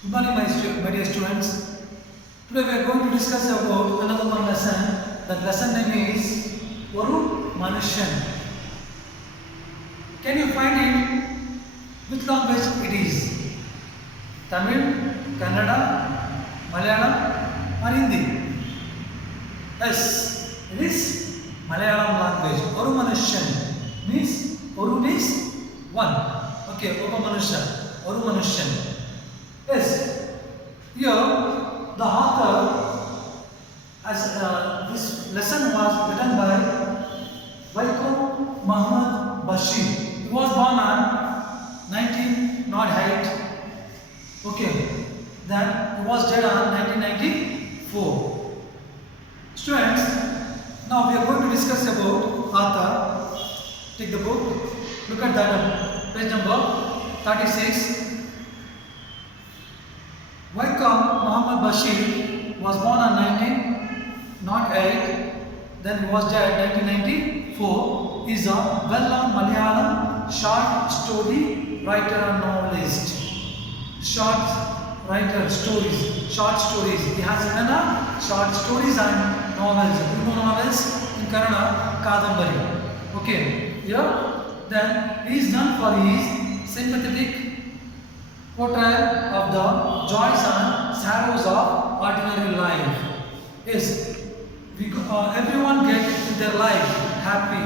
Good morning, my dear students. Today we are going to discuss about another one lesson. That lesson name is Oru Manushan. Can you find it? Which language it is? Tamil, Kannada, Malayalam, or Hindi? Yes, it is Malayalam language. Oru Manushan means Oru means one. Okay, Oru Manushan. Oru Manushan. Yes, here the author, as this lesson was written by Vaikom Muhammad Bashir. He was born on 1908. Okay, then he was dead on 1994. Students, now we are going to discuss about author. Take the book. Look at that page number 36. Vaikom Muhammad Bashir was born on 1908, then he was dead 1994. He is a well-known Malayalam short story writer and novelist. Short stories. He has written short stories and novels. Novels in Kannada, Kadambari. Okay, here then he is known for his sympathetic portrayal of the joys and sorrows of ordinary life. Yes, everyone gets their life happy.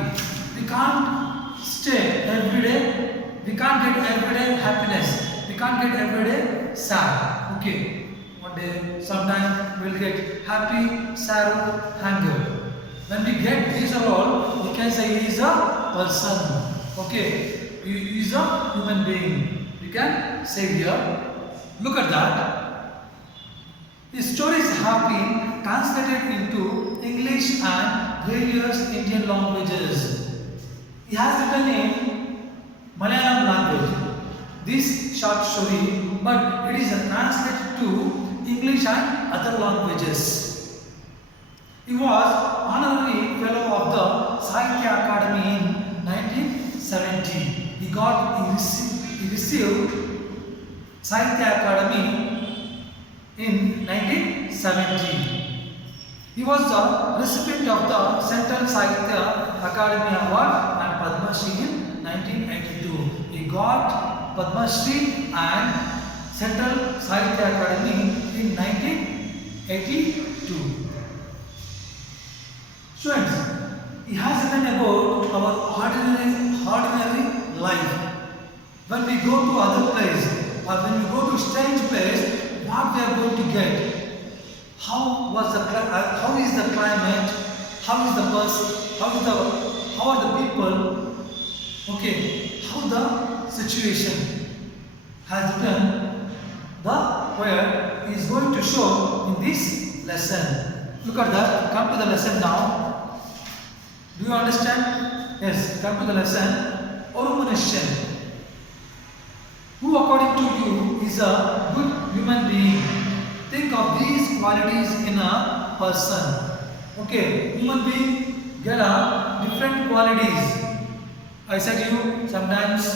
We can't stay every day. We can't get everyday happiness. We can't get everyday sad. Okay, one day, sometime we'll get happy, sorrow, anger. When we get these all, we can say he is a person. Okay, he is a human being. Can say here, look at that. His stories have been translated into English and various Indian languages. He has written in Malayalam language this short story, but it is translated to English and other languages. He was honorary fellow of the Sahitya Academy in 1970. He received Sahitya Academy in 1970. He was the recipient of the Central Sahitya Academy Award and Padma Shri in 1982. He got Padma Shri and Central Sahitya Academy in 1982. Students, he has written about our ordinary life. When we go to other place or when we go to strange place, what we are going to get? How is the climate? How is the person? How are the people? Okay, how the situation has written. The poet is going to show in this lesson. Look at that. Come to the lesson now. Do you understand? Yes. Come to the lesson. Oru Manushan. Who according to you is a good human being? Think of these qualities in a person. Okay, human being get different qualities. I said you sometimes,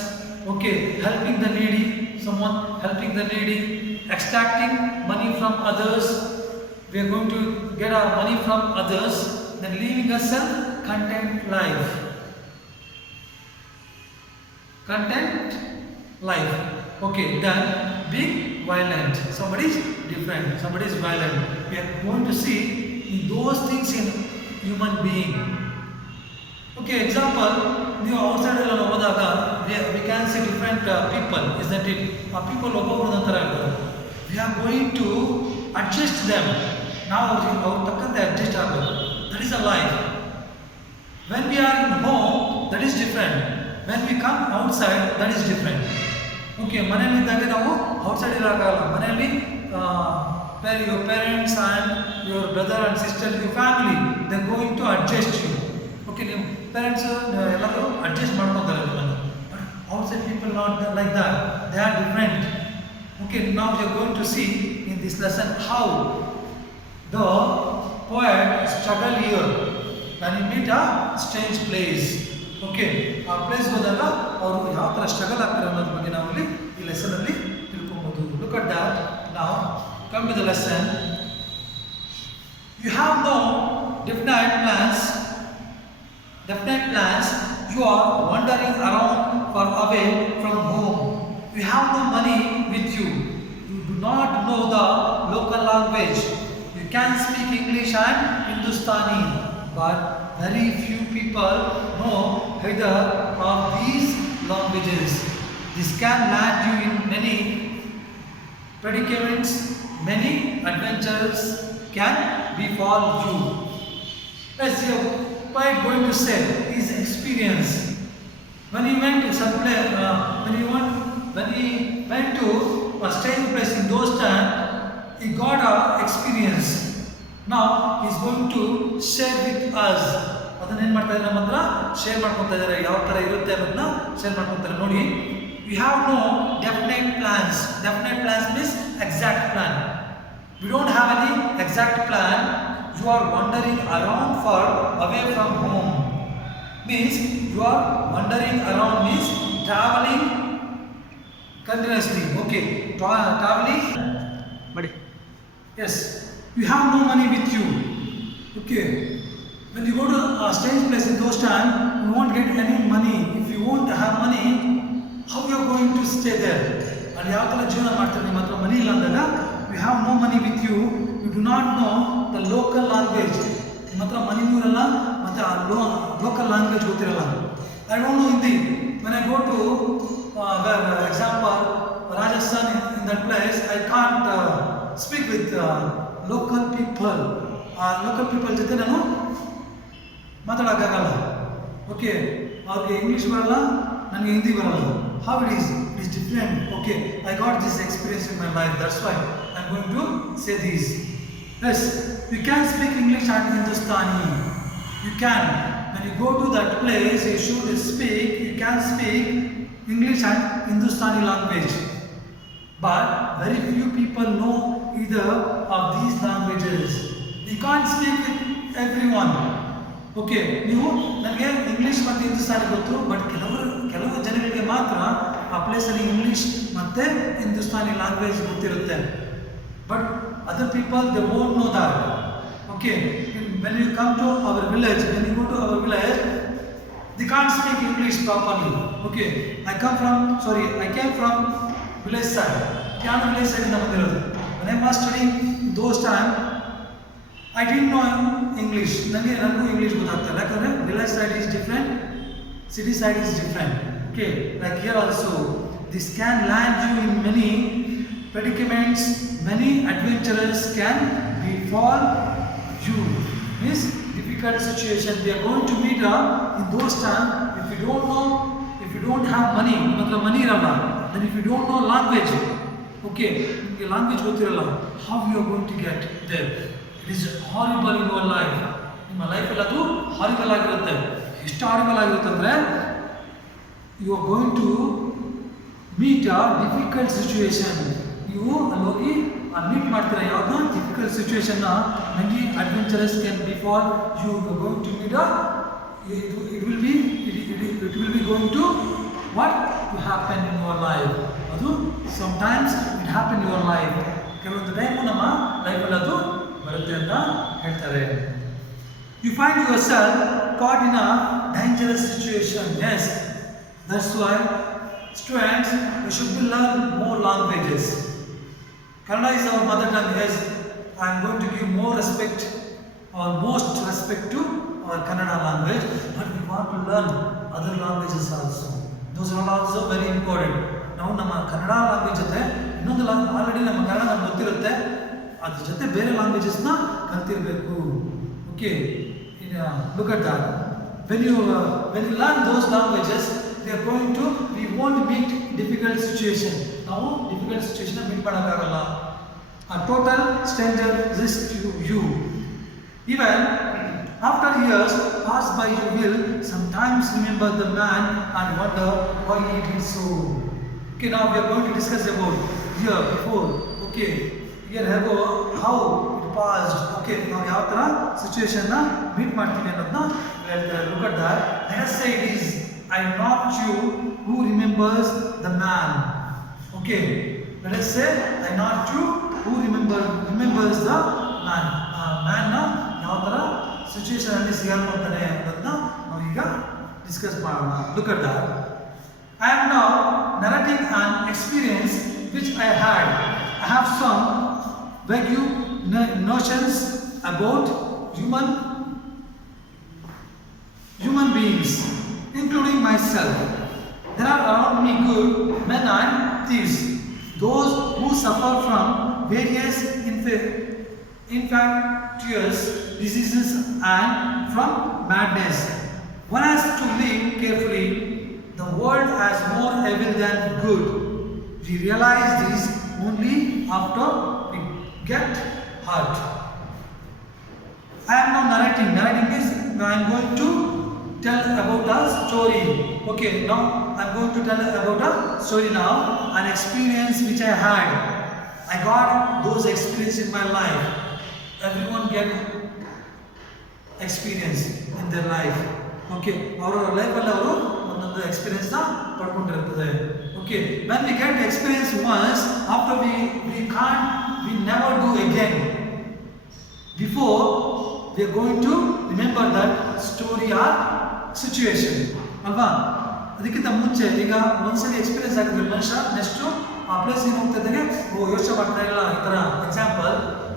okay, helping the needy, someone helping the needy, extracting money from others. We are going to get our money from others, then living a self-content life. Content life. Okay, then being violent. Somebody is different, somebody is violent. We are going to see in those things in human being. Okay, example, you outside we can see different people, isn't it? People we are going to adjust them. Now adjust. That is a life. When we are in home, that is different. When we come outside, that is different. Okay, ಮನೆಯಲ್ಲಿ ನಾವು outside ಇರಕ್ಕಾಗಲ್ಲ. ಮನೆಯಲ್ಲಿ your parents and your brother and sister, your family, they are going to adjust you. Okay, ನಿಮ್ಮ parents ಎಲ್ಲರೂ adjust ಮಾಡ್ಕೊಂತಾರೆ ನಿಮ್ಮನ್ನು. Outside people not like that. They are different. Okay, now we are going to see in this lesson how the poet struggled here when he meet a strange place. Okay, ಆ place ಹೋದಾಗ ಅವರು ಯಾವ ಥರ struggle ಆಗ್ತಾರೆ ಅನ್ನೋದ್ರ ಬಗ್ಗೆ ನಾವು ಇಲ್ಲಿ ಈ ಲೆಸನ್ ಅಲ್ಲಿ ತಿಳ್ಕೊಬಹುದು. Look at that. Now come to the lesson. You have no definite plans. You are wandering around far away from home. You have no money with you. You do not know the local language. You can speak English and Hindustani, but very few people know either of these languages. This can land you in many predicaments. Many adventures can befall you. As you are going to say his experience when he went to some place, when he went to a strange place in those times, he got a experience. Now he is going to share with us. ಅದನ್ನ ಏನು ಮಾಡ್ತಾ ಇದ್ದಾರೆ ನಮ್ಮ ಹತ್ರ share ಮಾಡ್ಕೊತಾ ಇದ್ದಾರೆ. ಯಾವ ಥರ ಇರುತ್ತೆ ಅನ್ನೋದನ್ನ ಶೇರ್ ಮಾಡ್ಕೊತಾರೆ ನೋಡಿ. We have no definite plans. Definite plans means exact plan. We don't have any exact plan. You are wandering around far away from home. Means you are wandering around means traveling continuously. Okay, traveling. Buddy. Yes, you have no money with you. Okay, when you go to a strange place in those times, you won't get any money. If you won't have money, how you are going to stay there? And ಯಾವ ಥರ ಜೀವನ ಮಾಡ್ತಾರೆ ನಿಮ್ಮ ಹತ್ರ ಮನಿ ಇಲ್ಲ ಅಂದಾಗ you have no money with you. You do not know the local language. ನಿಮ್ಮ ಹತ್ರ ಮನಿನೂ ಇರಲ್ಲ ಮತ್ತು ಆ local language ಗೊತ್ತಿರಲ್ಲ. I don't know Hindi. When I go to example Rajasthan in that place, I can't speak with local people. Local people ಜೊತೆ ನಾನು ಮಾತಾಡೋಕ್ಕಾಗಲ್ಲ. Okay, ಅವ್ರಿಗೆ English ಬರಲ್ಲ, ನನಗೆ ಹಿಂದಿ ಬರಲ್ಲ. How it is different. Okay, I got this experience in my life. That's why I'm going to say this. Yes, you can speak English and Hindustani. You can. When you go to that place, you should speak. You can speak English and Hindustani language. But very few people know either of these languages. You can't speak with everyone. Okay, ನೀವು ನನಗೆ English ಮತ್ತು ಹಿಂದೂಸ್ತಾನಿ ಗೊತ್ತು, but ಕೆಲವು ಜನರಿಗೆ ಮಾತ್ರ ಆ ಪ್ಲೇಸಲ್ಲಿ English ಮತ್ತು ಹಿಂದೂಸ್ತಾನಿ ಲ್ಯಾಂಗ್ವೇಜ್ ಗೊತ್ತಿರುತ್ತೆ. But other people they won't know that. Okay, when you come to our village, when you go to our village, they can't speak English properly. Okay, I came from village side. ಯಾವ village ಸೈಡಿಂದ ಬಂದಿರೋದು. When I was studying those time I didn't know English. ನನಗೂ English ಗೊತ್ತಾಗ್ತಲ್ಲ, ಯಾಕಂದರೆ village side is different, city side is different. Okay, like here also this can land you in many predicaments. Many adventurers can befall you. Means difficult situation we are going to meet in those time. If you don't have money, मतलब money ಇರಲ್ಲ, then if you don't know language, okay, ನಿಮಗೆ language ಗೊತ್ತಿರಲ್ಲ, how you are going to get there? It is horrible in your life. ನಿಮ್ಮ ಲೈಫಲ್ಲಿ ಅದು horrible ಆಗಿರುತ್ತೆ. ಎಷ್ಟು horrible ಆಗಿರುತ್ತೆ ಅಂದರೆ you are going to meet a difficult situation. ನೀವು ಅಲ್ಲಿ ಹೋಗಿ ಮೀಟ್ ಮಾಡ್ತೀರಾ ಯಾವುದೋ ಡಿಫಿಕಲ್ಟ್ ಸಿಚುವೇಶನ್ನ. Many adventurous can befall you. Going to meet it will be going to what to happen in your life. ಅದು sometimes it happen in your life. ಕೆಲವೊಂದು time ನಮ್ಮ ಲೈಫಲ್ಲಿ ಅದು ಬರುತ್ತೆ ಅಂತ ಹೇಳ್ತಾರೆ. You find yourself caught in a dangerous situation. Yes, that's why students, we should learn more languages. Kannada is our mother tongue. Yes, I am going to give more respect or most respect to our Kannada language, but we want to learn other languages also. Those are also very important. ನಾವು ನಮ್ಮ Kannada language ಜೊತೆ ಇನ್ನೊಂದು already ನಮ್ಮ ಕನ್ನಡ ನಮ್ಗೆ ಗೊತ್ತಿರುತ್ತೆ, ಅದ್ರ ಜೊತೆ ಬೇರೆ ಲ್ಯಾಂಗ್ವೇಜಸ್ನ ಕಲ್ತಿರಬೇಕು. Okay, look at that. When you learn those languages, we won't meet difficult situation. ನಾವು difficult situation meet ಮಾಡೋಕ್ಕಾಗಲ್ಲ. A total stranger risks you. Even after years pass by, you will sometimes remember the man and wonder why he did so. Okay, now we are going to discuss about here before. Okay, here ago how it passed. Okay, now ಯಾವ ಥರ ಸಿಚುವೇಶನ್ನ meet ಮಾಡ್ತೀವಿ ಅನ್ನೋದನ್ನ ಹೇಳ್ತಾರೆ. Look at that. Let us say it is I not you who remembers the man. Okay, Let us say, I not you, who remembers the man. Man na ಯಾವ ತರ situation ಅಲ್ಲಿ ಸಿಗಾಕೊಂತಾನೆ ಅನ್ನೋದನ್ನ ನಾವು ಈಗ ಡಿಸ್ಕಸ್ ಮಾಡೋಣ. Look at that. I am now narrating an experience which I had. I have some vague notions about human beings, including myself. There are around me good men and thieves, those who suffer from various infectious diseases and from madness. One has to live carefully. The world has more evil than good. We realize this only after we get hurt. I am now narrating. Narrating is I am going to tell about a story. Okay, now I am going to tell about a story now. An experience which I had. I got those experiences in my life. Everyone get experience in their life. Okay, our life alli avaru onondu experience na padkondiruttade. Okay, when we get experience once, after we never do again. Before we are going to remember that story or situation. ಅಲ್ವಾ? ಅದಕ್ಕಿಂತ ಮುಂಚೆ ಈಗ ಒಂದ್ಸಲಿ experience ಆಗಿದ್ರೆ ಮನುಷ್ಯ next ಆ ಪ್ಲೇಸ್ಗೆ ಹೋಗ್ತಾ ಇದ್ದಾಗ ಯೋಚನೆ ಮಾಡ್ತಾ ಇಲ್ಲ. ಈ ಥರ ಎಕ್ಸಾಂಪಲ್,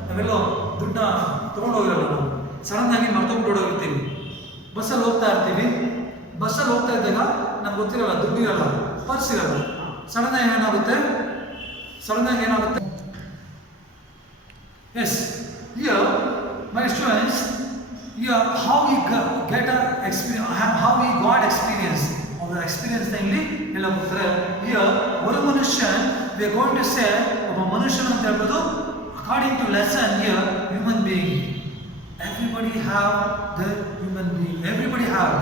ನಾವೆಲ್ಲೋ ದುಡ್ಡನ್ನ ತೊಗೊಂಡೋಗಿರಲ್ಲ, ನಾವು ಸಡನ್ ಆಗಿ ಮರ್ತೋಗ್ಬಿಟ್ಟೋಗಿರ್ತೀವಿ. ಬಸ್ಸಲ್ಲಿ ಹೋಗ್ತಾ ಇರ್ತೀವಿ. ಬಸ್ಸಲ್ಲಿ ಹೋಗ್ತಾ ಇದ್ದಾಗ ನಮ್ಗೆ ಗೊತ್ತಿರಲ್ಲ, ದುಡ್ಡು ಇರಲ್ಲ, ಪರ್ಸ್ ಇರಲ್ಲ. ಸಡನ್ ಆಗಿ ಏನಾಗುತ್ತೆ? Yes, here my students, here how we get a experience, how we got experience. Our experience ಇಲ್ಲಿ ಎಲ್ಲ ಬರ್ತಾರೆ. Here ಒಂದು ಮನುಷ್ಯ, we are going to say ಒಬ್ಬ ಮನುಷ್ಯನ ಅಂತ ಹೇಳ್ಬೋದು. According to lesson here, human being. Everybody have the human being. Everybody have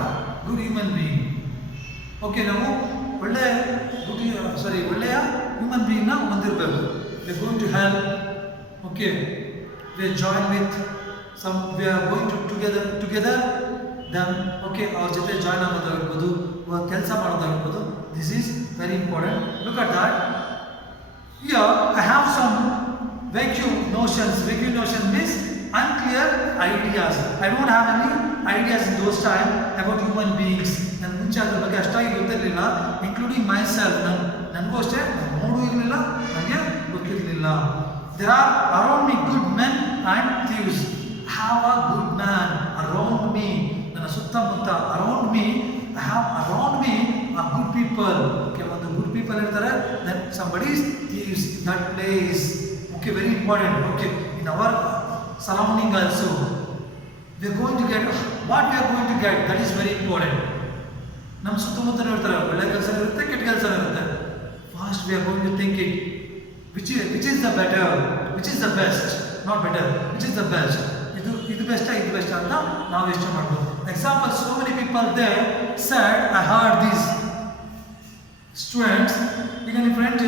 good human being. Okay, ನಾವು ಒಳ್ಳೆಯ human being ನ ಹೊಂದಿರಬೇಕು. We are going to help. Okay, we join with some, we are going to together them. Okay, our jothe join ಆಗೋದಾಗಿರ್ಬೋದು, ಕೆಲಸ ಮಾಡೋದಾಗಿರ್ಬೋದು. This is very important. Look at that. Here I have some vague notions. Vague notion means unclear ideas. I don't have any ideas in those time about human beings. ನಾನು ಮುಂಚೆ ಅದ್ರ ಬಗ್ಗೆ ಅಷ್ಟಾಗಿ ಗೊತ್ತಿರಲಿಲ್ಲ, including myself. ನನಗೂ ಅಷ್ಟೇ ನೋಡೂ ಇರಲಿಲ್ಲ, ನನಗೆ ಗೊತ್ತಿರಲಿಲ್ಲ. There are around me good men and thieves. I have a good man around me. ನನ್ನ ಸುತ್ತಮುತ್ತ around me, I have around me a good people. Okay, ಒಂದು good people ಇರ್ತಾರೆ. Then somebody is thieves in that place. Okay, very important. Okay, in our surrounding also, we are going to get what we are going to get. That is very important. ನಮ್ಮ ಸುತ್ತಮುತ್ತ ಇರ್ತಾರೆ, ಒಳ್ಳೆ ಕೆಲಸ ಇರುತ್ತೆ, ಕೆಟ್ಟ ಕೆಲಸ ಇರುತ್ತೆ. First we are going to think it. Which is the better, which is the best, not better, which is the best. ಇದು ಬೆಸ್ಟ್ ಅಂತ ನಾವು ಯೋಚನೆ ಮಾಡ್ಬೋದು. Example, so many people there said, I heard these students. ಈಗ ನಿಮ್ಮ friend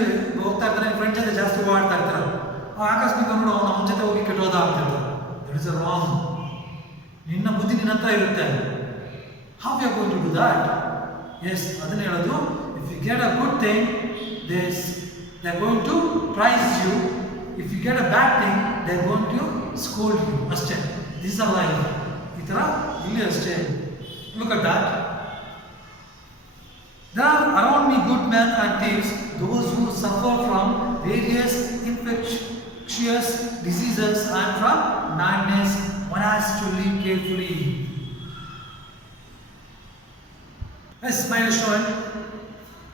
ಹೋಗ್ತಾ ಇರ್ತಾರೆ, ನಿಮ್ಮ ಫ್ರೆಂಡ್ ಜೊತೆ ಜಾಸ್ತಿ ಓಡಾಡ್ತಾ ಇರ್ತಾರೆ. ಆಕಸ್ಮಿಕ ನೋಡು ಅವನ ಜೊತೆ ಹೋಗಿ ಕೆಟ್ಟೋದಾಗ್ತಿರ್ತಾರೆ. That is a wrong. ನಿನ್ನ ಬುದ್ಧಿ ನಿನ್ನ ಹತ್ರ ಇರುತ್ತೆ. How we are going to do that? Yes, ಅದನ್ನ ಹೇಳೋದು. If you get a good thing, they are going to praise you. If you get a bad thing, they are going to scold you. ಅಷ್ಟೇ. This is a life. ಈ ಥರ ಇಲ್ಲಿ ಅಷ್ಟೇ. Look at that. There are around me good men and thieves, those who suffer from various infectious diseases and from madness. One has to live carefully. Yes, my student.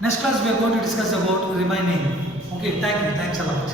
Next class we are going to discuss about remaining. Okay, thank you. Thanks a lot.